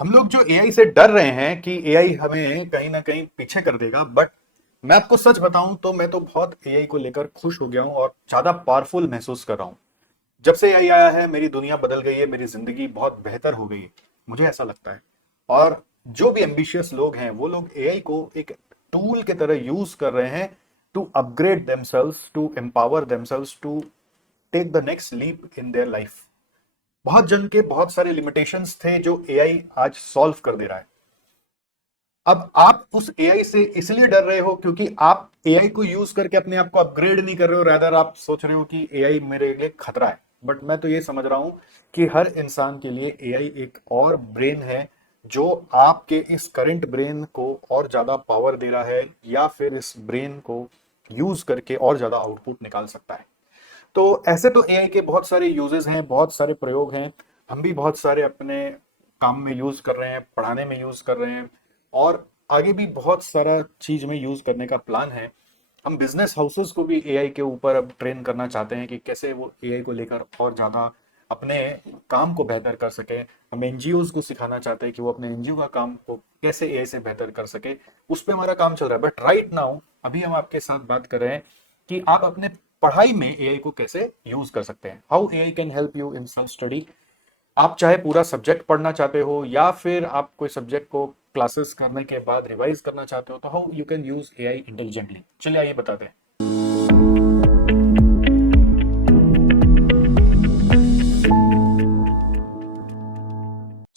हम लोग जो एआई से डर रहे हैं कि एआई हमें कहीं ना कहीं पीछे कर देगा, बट मैं आपको सच बताऊं तो मैं तो बहुत एआई को लेकर खुश हो गया हूं और ज्यादा पावरफुल महसूस कर रहा हूं। जब से एआई आया है मेरी दुनिया बदल गई है, मेरी जिंदगी बहुत बेहतर हो गई है, मुझे ऐसा लगता है। और जो भी एम्बिशियस लोग हैं वो लोग एआई को एक टूल के तरह यूज कर रहे हैं to upgrade themselves, to empower themselves, to take the next leap in their life. बहुत जन के बहुत सारे लिमिटेशंस थे जो एआई आज सॉल्व कर दे रहा है। अब आप उस एआई से इसलिए डर रहे हो क्योंकि आप एआई को यूज करके अपने आप को अपग्रेड नहीं कर रहे हो, रादर आप सोच रहे हो कि एआई मेरे लिए खतरा है। बट मैं तो ये समझ रहा हूं कि हर इंसान के लिए एआई एक और ब्रेन है जो आपके इस करंट ब्रेन को और ज्यादा पावर दे रहा है, या फिर इस ब्रेन को यूज करके और ज्यादा आउटपुट निकाल सकता है। तो ऐसे तो एआई के बहुत सारे यूजेस हैं, बहुत सारे प्रयोग हैं। हम भी बहुत सारे अपने काम में यूज कर रहे हैं, पढ़ाने में यूज कर रहे हैं, और आगे भी बहुत सारा चीज में यूज करने का प्लान है। हम बिजनेस हाउसेस को भी एआई के ऊपर अब ट्रेन करना चाहते हैं कि कैसे वो एआई को लेकर और ज्यादा अपने काम को बेहतर कर सके। हम एनजीओज को सिखाना चाहते हैं कि वो अपने एनजीओ का काम को कैसे एआई से बेहतर कर सके। उस पर हमारा काम चल रहा है। बट राइट नाउ अभी हम आपके साथ बात कर रहे हैं कि आप अपने पढ़ाई में एआई को कैसे यूज कर सकते हैं, how AI can help you in self study. आप चाहे पूरा सब्जेक्ट पढ़ना चाहते हो या फिर आप कोई सब्जेक्ट को क्लासेस करने के बाद रिवाइज करना चाहते हो, तो how you can use AI intelligently, चलिए आइए बताते हैं।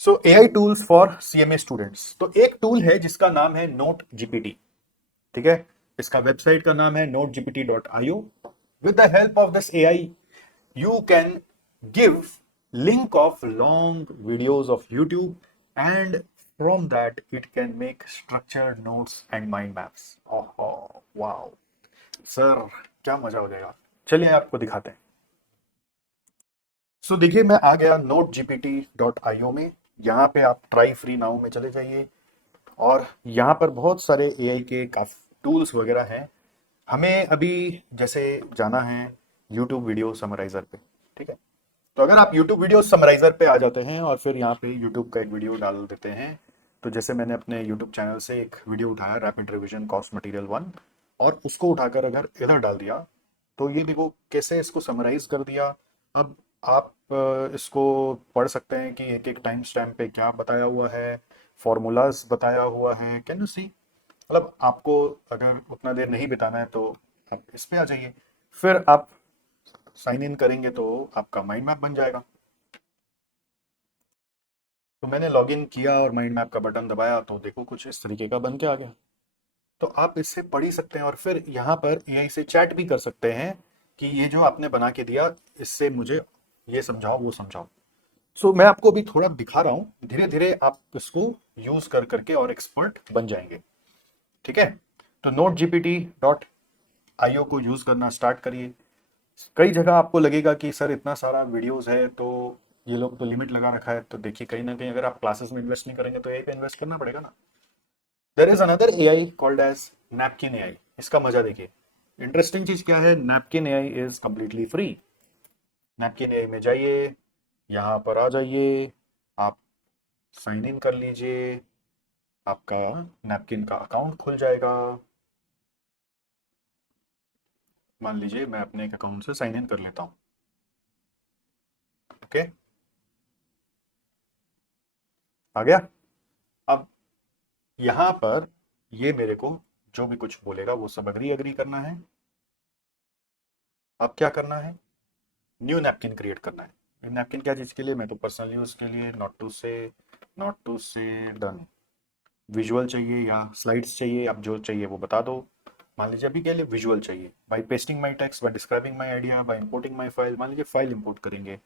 सो AI tools for CMA students, तो एक टूल है जिसका नाम है नोट जीपीटी। ठीक है, इसका वेबसाइट का नाम है notegpt.io। With the help of this AI you can give link of long videos of YouTube, and from that it can make structured notes and mind maps। ओहो, वाओ सर, क्या मजा हो जाएगा। चलिए आपको दिखाते हैं। देखिए मैं आ गया notegpt.io में। यहाँ पे आप ट्राई फ्री नाउ में चले जाइए, और यहाँ पर बहुत सारे एआई के काफी टूल्स वगैरह हैं। हमें अभी जैसे जाना है यूट्यूब वीडियो समराइजर पे। ठीक है, तो अगर आप YouTube वीडियो समराइजर पे आ जाते हैं और फिर यहाँ पे YouTube का एक वीडियो डाल देते हैं, तो जैसे मैंने अपने YouTube चैनल से एक वीडियो उठाया, रैपिड रिवीजन कॉस्ट मटेरियल 1, और उसको उठाकर अगर इधर डाल दिया, तो ये देखो कैसे इसको समराइज कर दिया। अब आप इसको पढ़ सकते हैं कि एक एक टाइम स्टैम्प पे क्या बताया हुआ है, फॉर्मूलाज बताया हुआ है। कैन यू सी, मतलब आपको अगर उतना देर नहीं बिताना है तो आप इस पे आ जाइए। फिर आप साइन इन करेंगे तो आपका माइंड मैप बन जाएगा। तो मैंने लॉगिन किया और माइंड मैप का बटन दबाया तो देखो कुछ इस तरीके का बन के आ गया। तो आप इससे पढ़ ही सकते हैं, और फिर यहाँ पर एआई से चैट भी कर सकते हैं कि ये जो आपने बना के दिया, इससे मुझे ये समझाओ वो समझाओ। मैं आपको अभी थोड़ा दिखा रहा हूँ, धीरे धीरे आप इसको यूज कर करके और एक्सपर्ट बन जाएंगे। ठीक है, तो नोट जीपीटी डॉट आईओ को यूज करना स्टार्ट करिए। कई जगह आपको लगेगा कि सर इतना सारा वीडियोस है, तो ये लोग तो लिमिट लगा रखा है। तो देखिए कहीं ना कहीं अगर आप क्लासेस में इन्वेस्ट नहीं करेंगे तो एआई पे इन्वेस्ट करना पड़ेगा ना। There is another AI called as napkin AI. इसका मजा देखिए। इंटरेस्टिंग चीज क्या है, napkin AI is completely free. Napkin AI में जाइए, यहाँ पर आ जाइए, आप साइन इन कर लीजिए, आपका नैपकिन का अकाउंट खुल जाएगा। मान लीजिए मैं अपने एक अकाउंट से साइन इन कर लेता हूँ। ओके, आ गया। अब यहाँ पर ये मेरे को जो भी कुछ बोलेगा वो सब अग्री अग्री करना है। अब क्या करना है, न्यू नैपकिन क्रिएट करना है। नैपकिन क्या चीज़ के लिए, मैं तो पर्सनल यूज के लिए, नॉट टू से डन। विजुअल चाहिए या स्लाइड्स चाहिए, आप जो चाहिए वो बता दो। मान लीजिए अभी के लिए विजुअल चाहिए। By pasting my text, by describing my idea, by importing my file. मान लीजिए फाइल इंपोर्ट करेंगे,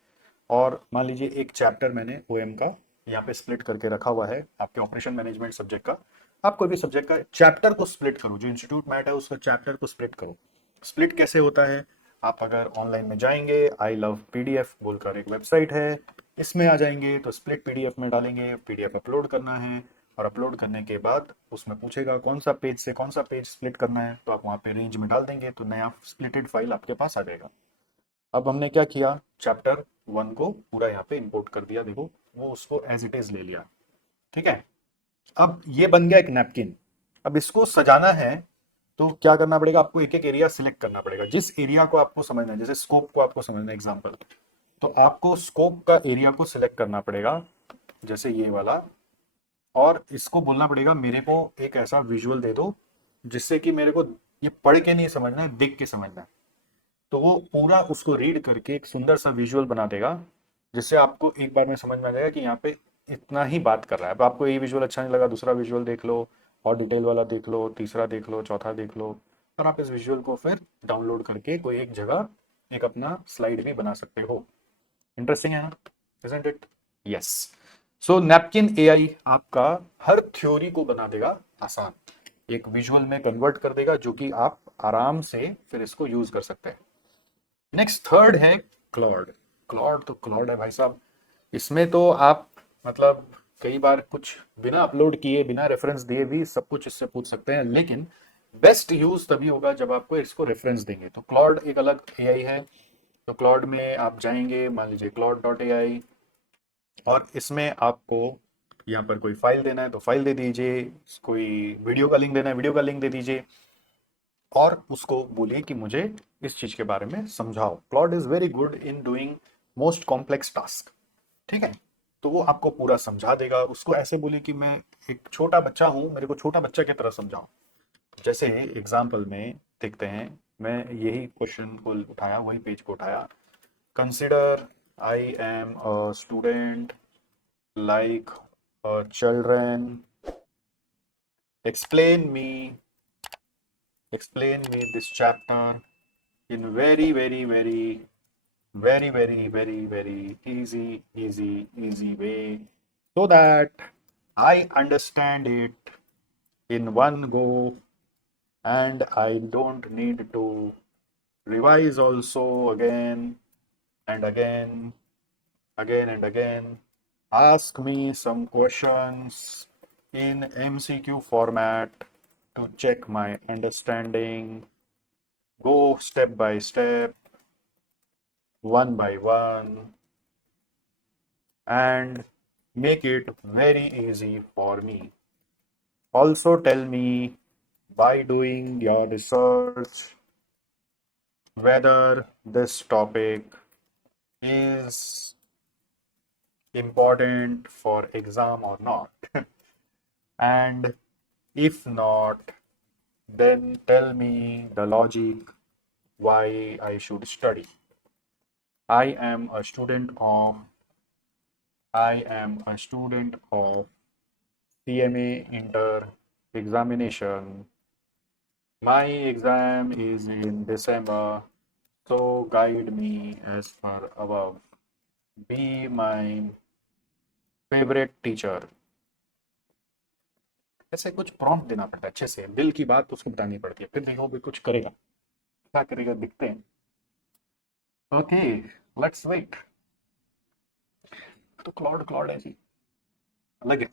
और मान लीजिए एक चैप्टर मैंने ओएम का यहाँ पे स्प्लिट करके रखा हुआ है, आपके ऑपरेशन मैनेजमेंट सब्जेक्ट का। आप कोई भी सब्जेक्ट का चैप्टर को स्प्लिट करो, जो इंस्टीट्यूट मैट है उसका चैप्टर को स्प्लिट करो। स्प्लिट कैसे होता है, आप अगर ऑनलाइन में जाएंगे, आई लव पीडीएफ बोलकर एक वेबसाइट है, इसमें आ जाएंगे तो स्प्लिट पीडीएफ में डालेंगे, पीडीएफ अपलोड करना है। और अपलोड करने के बाद उसमें पूछेगा कौन सा पेज से कौन सा पेज स्प्लिट करना है, तो आप वहाँ पे रेंज में डाल देंगे तो नया स्प्लिटेड फाइल आपके पास आ जाएगा। अब हमने क्या किया, चैप्टर 1 को पूरा यहाँ पे इंपोर्ट कर दिया, देखो वो उसको एज इट इज ले लिया। ठीक है। अब ये बन गया एक नैपकिन। अब इसको सजाना है तो क्या करना पड़ेगा, आपको एक एक एरिया सिलेक्ट करना पड़ेगा। जिस एरिया को आपको समझना है, जैसे स्कोप को आपको समझना है एग्जांपल, तो आपको स्कोप का एरिया को सिलेक्ट करना पड़ेगा, जैसे ये वाला। और इसको बोलना पड़ेगा मेरे को एक ऐसा विजुअल दे दो जिससे कि मेरे को ये पढ़ के नहीं समझना है, देख के समझना है। तो वो पूरा उसको रीड करके एक सुंदर सा विजुअल बना देगा, जिससे आपको एक बार में समझ में आ जाएगा कि यहाँ पे इतना ही बात कर रहा है। अब आपको ये विजुअल अच्छा नहीं लगा, दूसरा विजुअल देख लो, और डिटेल वाला देख लो, तीसरा देख लो, चौथा देख लो। और आप इस विजुअल को फिर डाउनलोड करके कोई एक जगह एक अपना स्लाइड भी बना सकते हो। इंटरेस्टिंग है ना, isn't it? Yes. So napkin AI आपका हर थ्योरी को बना देगा आसान, एक विजुअल में कन्वर्ट कर देगा, जो कि आप आराम से फिर इसको यूज कर सकते हैं। नेक्स्ट थर्ड है क्लॉड। क्लॉड तो क्लॉड है भाई साहब। इसमें तो आप मतलब कई बार कुछ बिना अपलोड किए, बिना रेफरेंस दिए भी सब कुछ इससे पूछ सकते हैं, लेकिन बेस्ट यूज तभी होगा जब आपको इसको रेफरेंस देंगे। तो क्लॉड एक अलग एआई है। तो क्लॉड में आप जाएंगे, मान लीजिए claude.ai, और इसमें आपको यहाँ पर कोई फाइल देना है तो फाइल दे दीजिए, कोई वीडियो का लिंक देना है वीडियो का लिंक दे दीजिए, और उसको बोलिए कि मुझे इस चीज के बारे में समझाओ। Claude is very good in doing most complex task. ठीक है। तो वो आपको पूरा समझा देगा। उसको ऐसे बोलिए कि मैं एक छोटा बच्चा हूं, मेरे को छोटा बच्चा की तरह समझाओ। जैसे एग्जाम्पल में देखते हैं, मैं यही क्वेश्चन को उठाया, वही पेज को उठाया। Consider I am a student like a children, explain me explain me this chapter in very easy way, so that I understand it in one go, and I don't need to revise also and again and again. Ask me some questions in MCQ format to check my understanding. Go step by step, one by one, and make it very easy for me. Also, tell me by doing your research whether this topic is important for exam or not. And if not, then tell me the logic why I should study. I am a student of CMA Inter examination. My exam is in December, so guide me as per above. Be my favorite teacher. ऐसे कुछ prompt देना पड़ता है अच्छे से, दिल की बात उसको बतानी पड़ती है, फिर देखो भी कुछ करेगा। क्या करेगा दिखते हैं। Okay, let's wait. तो क्लॉड क्लॉड है जी, अलग है।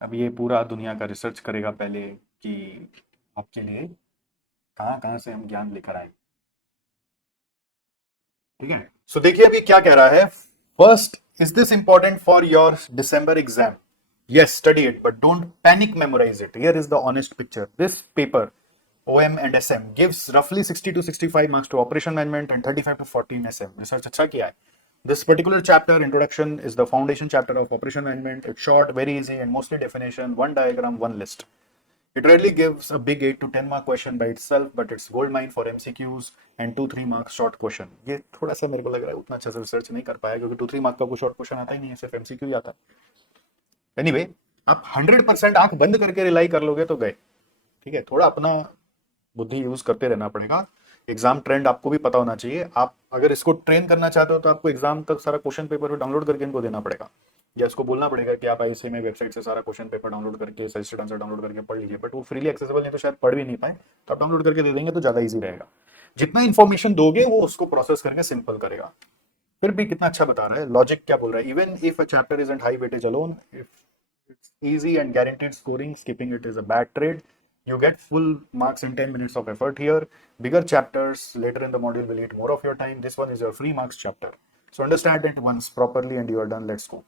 अब ये पूरा दुनिया का रिसर्च करेगा पहले कि आपके लिए कहाँ कहाँ से हम ज्ञान लेकर आए। ठीक है। सो देखिए अभी क्या कह रहा है। First, is this important for your December exam? Yes, study it, but don't panic memorize it. Here is the honest picture. This paper, OM and SM, gives roughly 60 to 65 marks to operation management and 35 to 40 in SM. Research अच्छा किया है. This particular chapter, introduction, is the foundation chapter of operation management. It's short, very easy, and mostly definition, one diagram, one list. It rarely gives a big 8 to 10 mark question by itself, but it's gold mine for MCQs and 2-3 marks short question. ये थोड़ा सा मेरे को लग रहा है उतना अच्छा से रिसर्च नहीं कर पाया, क्योंकि 2-3 मार्क का कोई शॉर्ट क्वेश्चन आता ही नहीं है, सिर्फ MCQ ही आता है। एनीवे, आप 100% आंख बंद करके रिलाई कर लोगे तो गए। ठीक है, थोड़ा अपना बुद्धि यूज करते रहना पड़ेगा। एग्जाम ट्रेंड आपको भी पता होना चाहिए। आप अगर इसको ट्रेन करना चाहते हो तो आपको एग्जाम तक सारा क्वेश्चन पेपर डाउनलोड करके इनको देना पड़ेगा, या इसको बोलना पड़ेगा कि आप ICSE में वेबसाइट से सारा क्वेश्चन पेपर डाउनलोड करके सजेस्टेड आंसर डाउनलोड करके पढ़ लीजिए। बट वो फ्रीली एक्सेसिबल नहीं, तो शायद पढ़ भी नहीं पाए, तो आप डाउनलोड करके दे देंगे तो ज्यादा ईजी रहेगा। जितना इन्फॉर्मेशन दोगे वो उसको प्रोसेस करके सिंपल करेगा। फिर भी कितना अच्छा बता रहा है, लॉजिक क्या बोल रहा है। Even if a chapter is high weightage alone, if it's easy and guaranteed scoring, skipping it is a bad trade. You get full marks in 10 minutes of effort here. Bigger chapters later in the module will eat more of your time. This one is your free marks chapter. So understand it once properly and you are done. Let's go.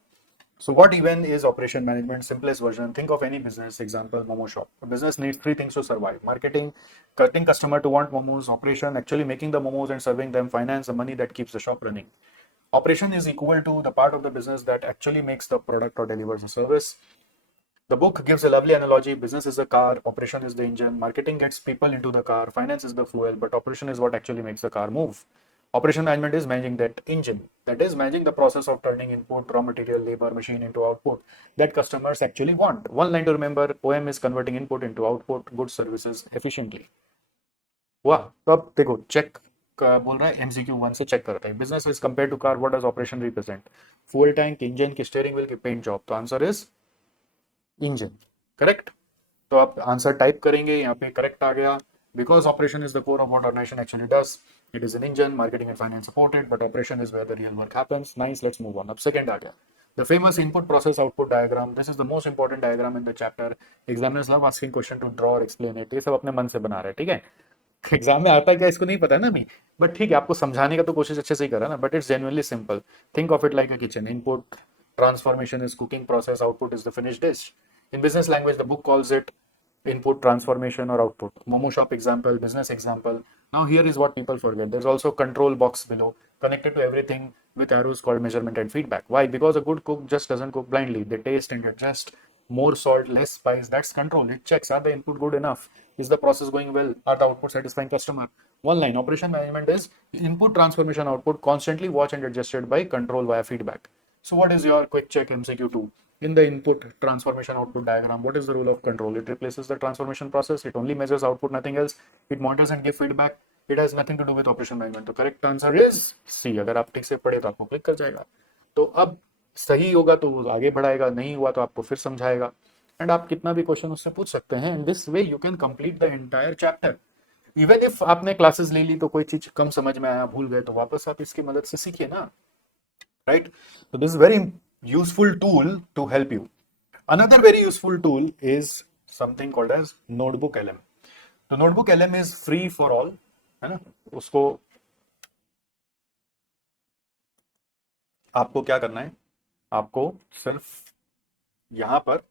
So what even is operation management? Simplest version. Think of any business. Example, momo shop. A business needs three things to survive: marketing, getting customer to want momos; operation, actually making the momos and serving them; finance, the money that keeps the shop running. Operation is equal to the part of the business that actually makes the product or delivers a service. The book gives a lovely analogy. Business is the car, operation is the engine, marketing gets people into the car, finance is the fuel, but operation is what actually makes the car move. Operation management is managing that engine. That is managing the process of turning input, raw material, labor, machine into output that customers actually want. One line to remember: OM is converting input into output, goods, services efficiently. वाह, तो अब देखो check बोल रहा है MCQ one से check करते हैं. Business is compare to car, what does operation represent? Fuel tank, engine की स्टीयरिंग व्हील की पेंट जॉब. तो आंसर इज इंजन. करेक्ट. तो आप आंसर टाइप करेंगे, यहाँ पे करेक्ट आ गया. Because operation is the core of what organisation actually does. It is an engine, marketing and finance supported, but operation is where the real work happens. Nice, let's move on. अब second आ गया, the famous input process output diagram. This is the most important diagram in the chapter. Examiners love asking question to draw और explain it. ये सब अपने मन से बना रहे हैं, ठीक है. एग्जाम में आता है क्या इसको नहीं पता है ना अभी, बट ठीक है, आपको समझाने का तो कोशिश अच्छे से ही करा ना. But it's genuinely simple. Think of it like a kitchen. Input transformation is cooking process, output is the finished dish. In business language, the book calls it input, transformation, or output. Momo shop example, business example. Now here is what people forget. There's also control box below, connected to everything with arrows called measurement and feedback. Why? Because a good cook just doesn't cook blindly. They taste and adjust. More salt, less spice, that's control. It checks, are the input good enough? Is the process going well? Are the output satisfying customer? One line, operation management is input, transformation, output, constantly watch and adjusted by control via feedback. So what is your quick check MCQ 2? In the input, transformation, output diagram, what is the role of control? It replaces the transformation process. It only measures output, nothing else. It monitors and gives feedback. It has nothing to do with operation management. तो correct answer is C. अगर आप ठीक से पढ़े तो आपको click कर जाएगा. तो अब सही होगा तो वो आगे बढ़ाएगा, नहीं हुआ तो आपको फिर समझाएगा. एंड आप कितना भी क्वेश्चन उससे पूछ सकते हैं. In this way you can complete the entire chapter. Even if आपने क्लासेस ले ली तो कोई चीज कम समझ में आया, भूल गए, तो वापस आप इसकी मदद से सीखिए ना. Right? So this is very useful tool to help you. Another very useful tool is something called as Notebook LM. तो Notebook LM is free for all, है ना. उसको आपको क्या करना है, आपको सिर्फ यहाँ पर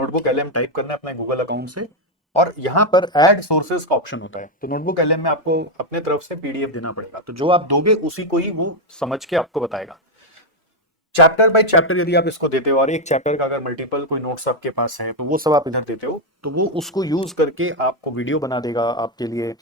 नोटबुक LM टाइप करना है अपने गूगल अकाउंट से, और यहाँ पर ऐड सोर्सेज का ऑप्शन होता है. तो नोटबुक LM में आपको अपने तरफ से PDF देना पड़ेगा. तो जो आप दोगे उसी को ही वो समझ के आपको बताएगा. चैप्टर बाय चैप्टर यदि आप इसको देते हो, और एक चैप्टर का अगर मल्टीपल कोई नोट्स आपके पास है तो वो सब आप इधर देते हो, तो वो उसको यूज करके आपको वीडियो बना देगा, आपके लिए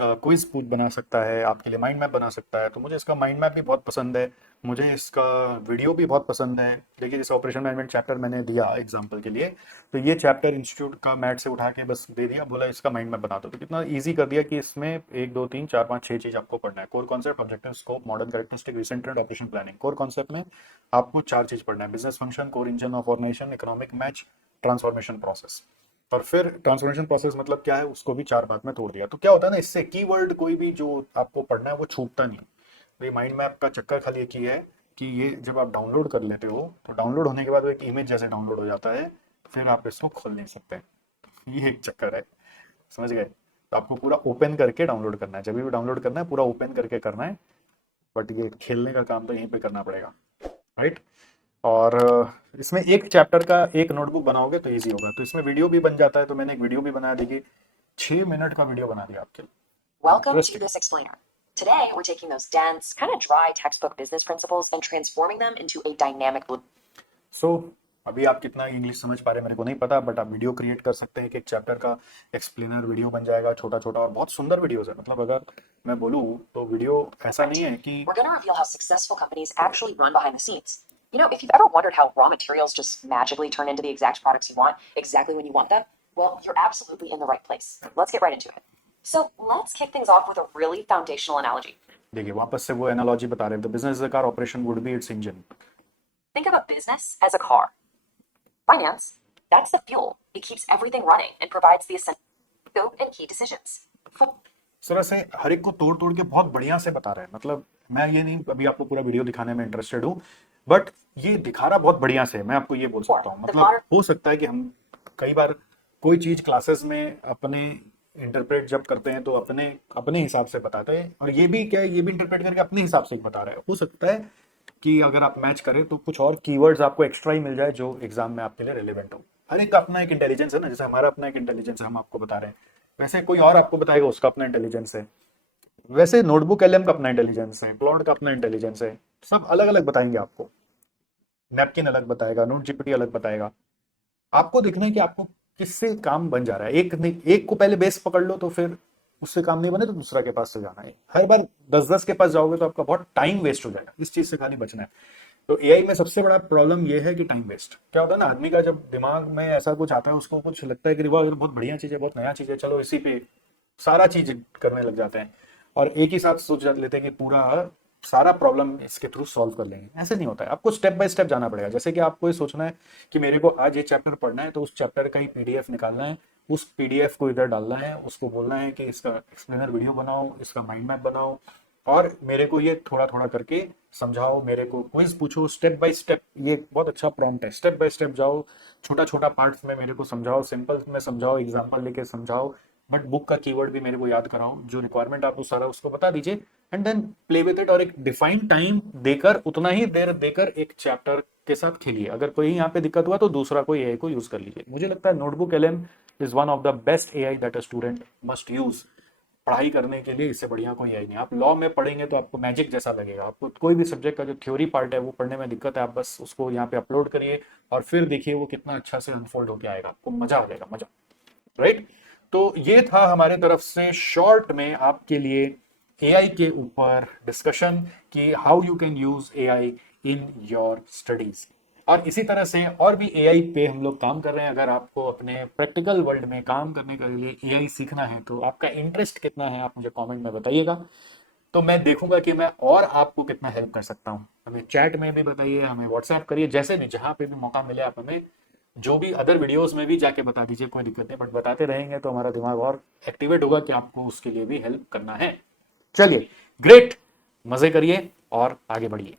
क्विज पूछ बना सकता है, आपके लिए माइंड मैप बना सकता है. तो मुझे इसका माइंड मैप भी बहुत पसंद है, मुझे इसका वीडियो भी बहुत पसंद है. देखिए जैसे ऑपरेशन मैनेजमेंट चैप्टर मैंने दिया एग्जांपल के लिए, तो ये चैप्टर इंस्टीट्यूट का मैट से उठा के बस दे दिया, बोला इसका माइंड मैप बना दो. तो कितना ईजी कर दिया कि इसमें 1 2 3 4 5 6 चीज आपको पढ़ना है. Core concept, objective, scope, modern characteristic, recent trend, operation planning. Core concept में आपको 4 चीज पढ़ना है: business function, core engine of organisation, economic match, transformation process. और फिर ट्रांसफॉर्मेशन प्रोसेस मतलब क्या है उसको भी 4 भाग में तोड़ दिया. तो क्या होता है ना, इससे कीवर्ड कोई भी जो आपको पढ़ना है वो छूटता नहीं. तो माइंड मैप का चक्कर खाली एक ही है कि ये जब आप डाउनलोड कर लेते हो तो डाउनलोड होने के बाद वो एक इमेज जैसे डाउनलोड हो जाता है, फिर आप इसको खोल नहीं सकते. ये एक चक्कर है, समझ गए. तो आपको पूरा ओपन करके डाउनलोड करना है, जब भी डाउनलोड करना है पूरा ओपन करके करना है. बट ये खेलने का काम तो यहीं पे करना पड़ेगा, राइट. और इसमें एक चैप्टर का एक नोटबुक बनाओगे तो इजी होगा. तो इसमें वीडियो भी बन जाता है, तो मैंने एक वीडियो भी बनाया. देखिए 6 मिनट का वीडियो बना दिया आपके लिए. Welcome to this explainer. Today we're taking those dense, kind of dry textbook business principles and transforming them into a dynamic. So अभी आप कितना इंग्लिश समझ पा रहे हैं मेरे को नहीं पता, बट आप वीडियो क्रिएट कर सकते हैं. कि एक चैप्टर का एक्सप्लेनर वीडियो बन जाएगा, छोटा छोटा, और बहुत सुंदर वीडियोस है. मतलब अगर मैं बोलूँ तो वीडियो ऐसा नहीं है कि We're going to reveal how successful companies actually run behind the scenes. You know, if you've ever wondered how raw materials just magically turn into the exact products you want, exactly when you want them, well, you're absolutely in the right place. Let's get right into it. So let's kick things off with a really foundational analogy. देखिए वापस से वो analogy बता रहे हैं. The business is a car, operation would be it's engine. Think of a business as a car. Finance, that's the fuel. It keeps everything running and provides the essential scope and key decisions. Sir ऐसे हर एक को तोड़ तोड़ के बहुत बढ़िया से बता रहे हैं. मतलब मैं ये नहीं अभी आपको पूरा वीडियो दिखाने में इंटरेस्टेड हूँ, बट ये दिखा रहा बहुत बढ़िया से. मैं आपको ये बोल सकता हूँ, मतलब हो सकता है कि हम कई बार कोई चीज क्लासेस में अपने इंटरप्रेट जब करते हैं तो अपने अपने हिसाब से बताते हैं, और ये भी क्या है, ये भी इंटरप्रेट करके अपने हिसाब से बता रहे हैं. हो सकता है कि अगर आप मैच करें तो कुछ और कीवर्ड्स आपको एक्स्ट्रा ही मिल जाए जो एग्जाम में आपके लिए रिलेवेंट हो। हर एक का अपना एक इंटेलिजेंस है ना, जैसे हमारा अपना एक इंटेलिजेंस है, हम आपको बता रहे हैं, वैसे कोई और आपको बताएगा उसका अपना इंटेलिजेंस है। वैसे नोटबुक एलएम का अपना इंटेलिजेंस है, क्लॉड का अपना इंटेलिजेंस है, सब अलग अलग बताएंगे आपको। नैपकिन अलग बताएगा, नोट जीपीटी अलग बताएगा। आपको देखना है कि आपको किससे काम बन जा रहा है। एक नहीं, एक को पहले बेस पकड़ लो तो फिर उससे काम नहीं बने तो दूसरा के पास से जाना है। हर बार 10-10 के पास जाओगे तो आपका बहुत टाइम वेस्ट हो जाएगा। इस चीज से खाली बचना है। तो एआई में सबसे बड़ा प्रॉब्लम ये है कि टाइम वेस्ट। क्या होता है ना, आदमी का जब दिमाग में ऐसा कुछ आता है, उसको कुछ लगता है कि वाह ये बहुत बढ़िया चीज है, बहुत नया चीज है, चलो इसी पे सारा चीज करने लग जाते हैं और एक ही साथ सोच लेते हैं कि पूरा सारा प्रॉब्लम इसके थ्रू सॉल्व कर लेंगे। ऐसे नहीं होता है, आपको स्टेप बाय स्टेप जाना पड़ेगा। जैसे कि आपको ये सोचना है कि मेरे को आज ये चैप्टर पढ़ना है, तो उस चैप्टर का ही पीडीएफ निकालना है, उस पीडीएफ को इधर डालना है, उसको बोलना है कि इसका एक्सप्लेनर वीडियो बनाओ, इसका माइंड मैप बनाओ और मेरे को ये थोड़ा थोड़ा करके समझाओ, मेरे को क्विज पूछो स्टेप बाय स्टेप। ये बहुत अच्छा प्रॉम्प्ट है, स्टेप बाय स्टेप जाओ, छोटा छोटा पार्ट्स में मेरे को समझाओ, सिंपल में समझाओ, एग्जांपल लेके समझाओ, बट बुक का कीवर्ड भी मेरे को याद कराओ, जो रिक्वायरमेंट आपको सारा उसको बता दीजिए and then play with it. और एक डिफाइंड टाइम देकर, उतना ही देर देकर एक चैप्टर के साथ खेलिए। अगर कोई यहाँ पे दिक्कत हुआ तो दूसरा कोई एआई को यूज कर लीजिए। मुझे लगता है notebook LM is one of the best AI that a student must use. पढ़ाई करने के लिए इससे बढ़िया कोई एआई नहीं। आप लॉ में पढ़ेंगे तो आपको मैजिक जैसा लगेगा। आपको कोई भी सब्जेक्ट का जो थ्योरी पार्ट है वो पढ़ने में दिक्कत है, आप बस उसको यहाँ पे अपलोड करिए और फिर देखिए वो कितना अच्छा से अनफोल्ड होकर आएगा, आपको मजा आ जाएगा, मजा। राइट। तो ये था हमारे तरफ से शॉर्ट में आपके लिए एआई के ऊपर डिस्कशन कि how you can use AI in your studies. और इसी तरह से और भी एआई पे हम लोग काम कर रहे हैं। अगर आपको अपने प्रैक्टिकल वर्ल्ड में काम करने के लिए एआई सीखना है तो आपका इंटरेस्ट कितना है, आप मुझे कमेंट में बताइएगा, तो मैं देखूंगा कि मैं और आपको कितना हेल्प कर सकता हूँ। हमें चैट में भी बताइए, हमें व्हाट्सएप करिए, जैसे भी जहां पे भी मौका मिले आप हमें जो भी अदर वीडियोस में भी जाके बता दीजिए, कोई दिक्कत नहीं। बट बताते रहेंगे तो हमारा दिमाग और एक्टिवेट होगा कि आपको उसके लिए भी हेल्प करना है। चलिए, ग्रेट, मजे करिए और आगे बढ़िए।